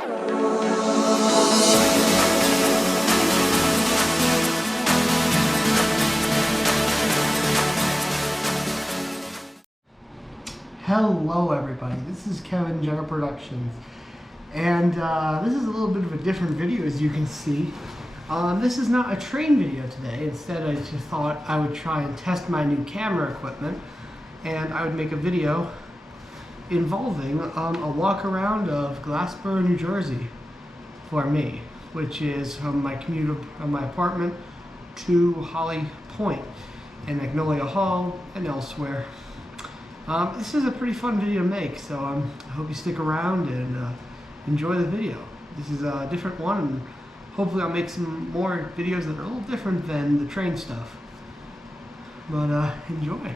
Hello everybody, this is Kevin, General Productions, and this is a little bit of a different video, as you can see. This is not a train video today. Instead, I just thought I would try and test my new camera equipment, and I would make a video involving a walk around of Glassboro, New Jersey for me, which is from my commute from my apartment to Holly Point and Magnolia Hall and elsewhere. This is a pretty fun video to make, so I hope you stick around and enjoy the video. This is a different one, and hopefully I'll make some more videos that are a little different than the train stuff. But enjoy.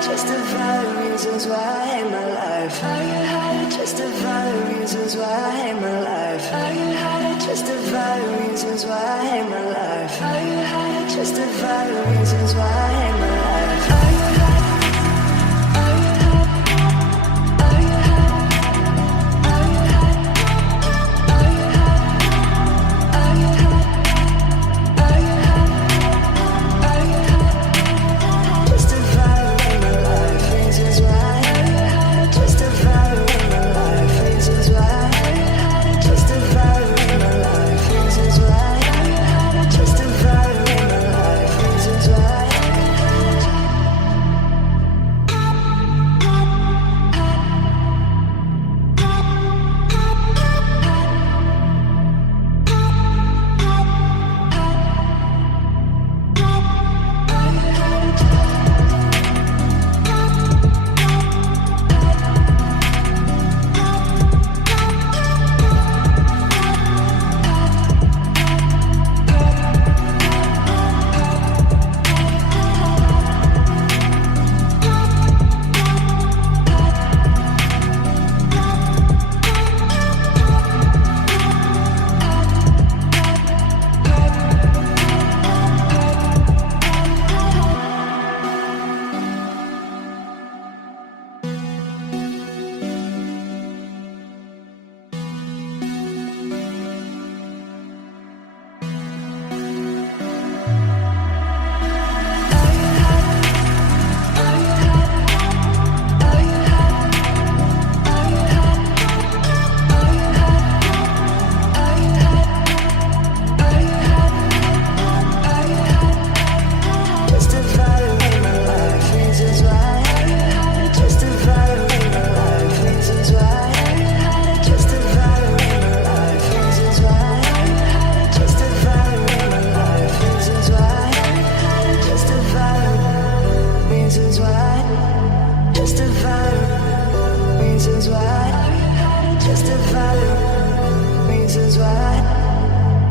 Justify the reasons why my life. All you had to justify the reasons why my life. All you had to justify the reasons why my life. All you had to justify the reasons why my life. All you had.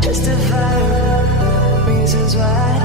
Justify reasons why.